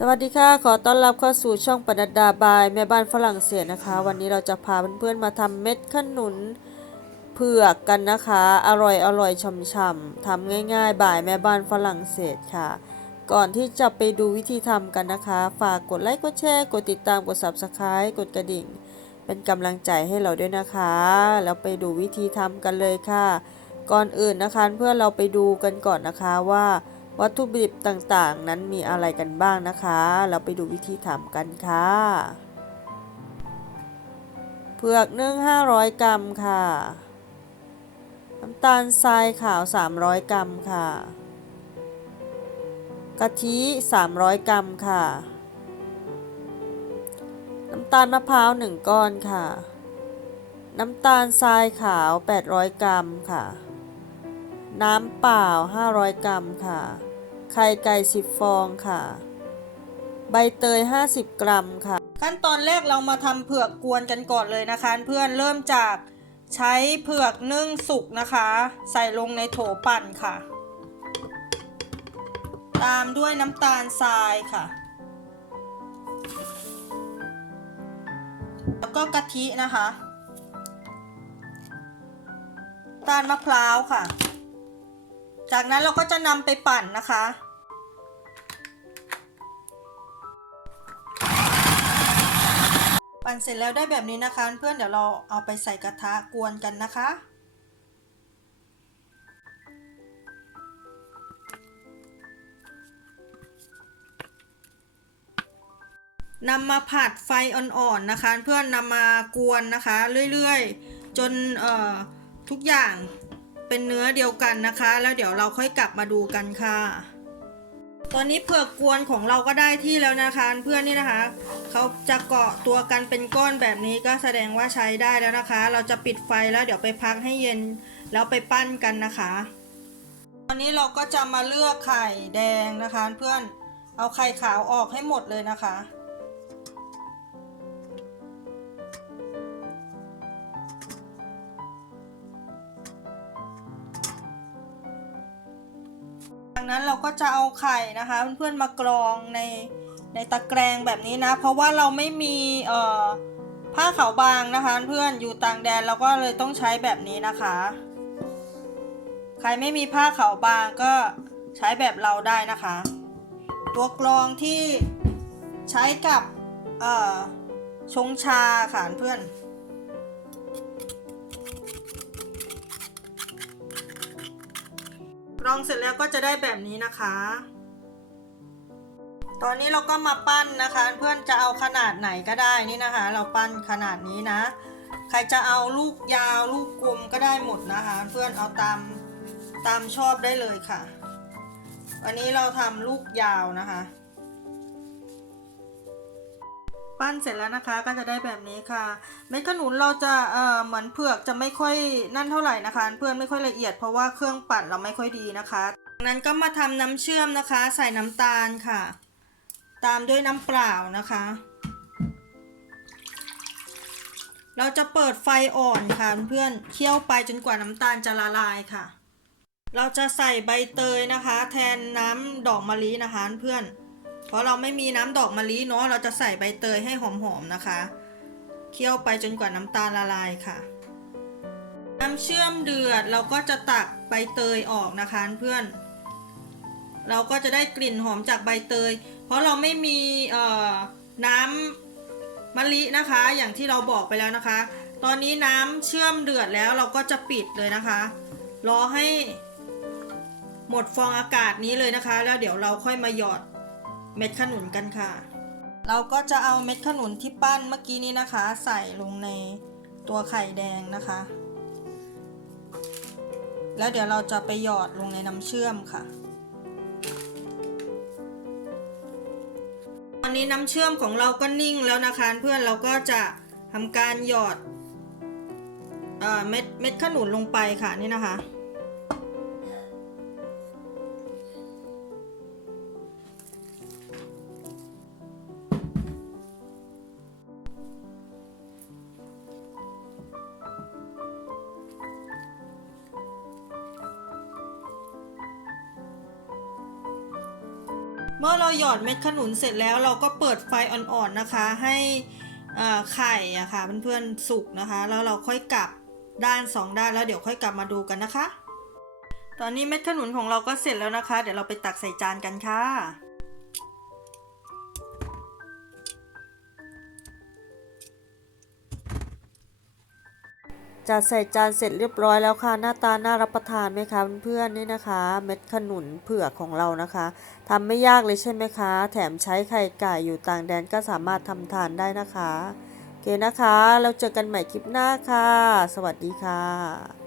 สวัสดีค่ะ ขอต้อนรับเข้าสู่ช่องปนัดดาบายแม่บ้านฝรั่งเศสนะคะ วันนี้เราจะพาเพื่อนๆมาทำเม็ดขนุนเผือกกันนะคะ อร่อยอร่อยฉ่ำๆทำง่ายๆ บ่ายแม่บ้านฝรั่งเศสค่ะ ก่อนที่จะไปดูวิธีทำกันนะคะ ฝากกดไลค์กดแชร์กดติดตามกด subscribe กดกระดิ่ง เป็นกำลังใจให้เราด้วยนะคะ แล้วไปดูวิธีทำกันเลยค่ะ ก่อนอื่นนะคะเพื่อนเราไปดูกันก่อนนะคะว่า วัตถุดิบต่างๆ นั้นมีอะไรกันบ้างนะคะ เราไปดูวิธีทำกันค่ะเผือกนึ่ง500 กรัมค่ะน้ำตาลทรายขาว 300 กรัมค่ะ กะทิ 300 กรัมค่ะ น้ำตาลมะพร้าว 1 ก้อนค่ะ น้ำตาลทรายขาว 800 กรัมค่ะ น้ำเปล่า 500 กรัมค่ะ ไข่ไก่10ฟองค่ะ ใบเตย 50 กรัมค่ะ ขั้นตอนแรกเรามาทำเผือกกวนกันก่อนเลยนะคะ เพื่อนเริ่มจากใช้เผือกนึ่งสุกนะคะ ใส่ลงในโถปั่นค่ะ ตามด้วยน้ำตาลทรายค่ะ แล้วก็กะทินะคะน้ำตาลมะพร้าวค่ะ จากนั้นเราก็จะนำไปปั่นนะคะ ปั่นเสร็จแล้วได้แบบนี้นะคะ เพื่อนเดี๋ยวเราเอาไปใส่กระทะกวนกันนะคะนำมาผัดไฟอ่อนๆนะคะ เพื่อนนำมากวนนะคะ เรื่อยๆ จนเอ่อทุกอย่าง เป็นเนื้อเดียวกันนะคะ แล้วเดี๋ยวเราค่อยกลับมาดูกันค่ะ ตอนนี้เผือกกวนของเราก็ได้ที่แล้วนะคะเพื่อนนี่นะคะเขาจะเกาะตัวกันเป็นก้อนแบบนี้ก็แสดงว่าใช้ได้แล้วนะคะ เราจะปิดไฟแล้วเดี๋ยวไปพักให้เย็นแล้วไปปั้นกันนะคะ ตอนนี้เราก็จะมาเลือกไข่แดงนะคะ เพื่อนเอาไข่ขาวออกให้หมดเลยนะคะ นั้นเราก็จะเอาไข่นะคะ เพื่อนๆมากรองในในตะแกรงแบบนี้นะ เพราะว่าเราไม่มีเอ่อผ้าขาวบางนะคะเพื่อนอยู่ต่างแดนเราก็เลยต้องใช้แบบนี้นะคะ ใครไม่มีผ้าขาวบางก็ใช้แบบเราได้นะคะ ตัวกรองที่ใช้กับชงชาค่ะเพื่อน รองเสร็จแล้วก็จะได้แบบนี้นะคะ ตอนนี้เราก็มาปั้นนะคะ เพื่อนจะเอาขนาดไหนก็ได้นี่นะคะ เราปั้นขนาดนี้นะ ใครจะเอาลูกยาวลูกกลมก็ได้หมดนะคะ เพื่อนเอาตามตามชอบได้เลยค่ะ วันนี้เราทำลูกยาวนะคะ ปั้นเสร็จแล้วนะคะก็จะได้แบบนี้ค่ะ เม็ดขนุนเราจะเอ่อเหมือนเผือกจะไม่ค่อยนั่นเท่าไหร่นะคะ เพื่อนไม่ค่อยละเอียดเพราะว่าเครื่องปั่นเราไม่ค่อยดีนะคะจากนั้นก็มาทำน้ำเชื่อมนะคะ ใส่น้ำตาลค่ะ ตามด้วยน้ำเปล่านะคะ เราจะเปิดไฟอ่อนค่ะเพื่อนเคี่ยวไปจนกว่าน้ำตาลจะละลายค่ะ เราจะใส่ใบเตยนะคะ แทนน้ำดอกมะลินะคะเพื่อน เพราะเราไม่มีน้ำดอกมะลิเนาะเราจะใส่ใบเตยให้หอมๆนะคะ เคี่ยวไปจนกว่าน้ำตาลละลายค่ะ น้ำเชื่อมเดือดเราก็จะตักใบเตยออกนะคะเพื่อน เราก็จะได้กลิ่นหอมจากใบเตย เพราะเราไม่มีเอ่อน้ำมะลินะคะ อย่างที่เราบอกไปแล้วนะคะ ตอนนี้น้ำเชื่อมเดือดแล้วเราก็จะปิดเลยนะคะ รอให้หมดฟองอากาศนี้เลยนะคะ แล้วเดี๋ยวเราค่อยมาหยอด เม็ดขนุนกันค่ะ เราก็จะเอาเม็ดขนุนที่ปั้นเมื่อกี้นี้นะคะ ใส่ลงในตัวไข่แดงนะคะ แล้วเดี๋ยวเราจะไปหยอดลงในน้ำเชื่อมค่ะ ตอนนี้น้ำเชื่อมของเราก็นิ่งแล้วนะคะ เพื่อนเราก็จะทำการหยอดเอเม็ดเม็ดขนุนลงไปค่ะนี่นะคะ เมื่อเราหยอดเม็ดขนุนเสร็จแล้วเราก็เปิดไฟอ่อนๆนะคะ ให้ไข่อะค่ะเพื่อนๆสุกนะคะ แล้วเราค่อยกลับด้านสองด้านแล้วเดี๋ยวค่อยกลับมาดูกันนะคะ ตอนนี้เม็ดขนุนของเราก็เสร็จแล้วนะคะ เดี๋ยวเราไปตักใส่จานกันค่ะ จัดใส่จานเสร็จเรียบร้อยแล้วค่ะ หน้าตาน่ารับประทานไหมคะเพื่อนๆนี่นะคะ เม็ดขนุนเผือกของเรานะคะทำไม่ยากเลยใช่ไหมคะ แถมใช้ไข่ไก่อยู่ต่างแดนก็สามารถทำทานได้นะคะโอเคนะคะ เราเจอกันใหม่คลิปหน้าค่ะ สวัสดีค่ะ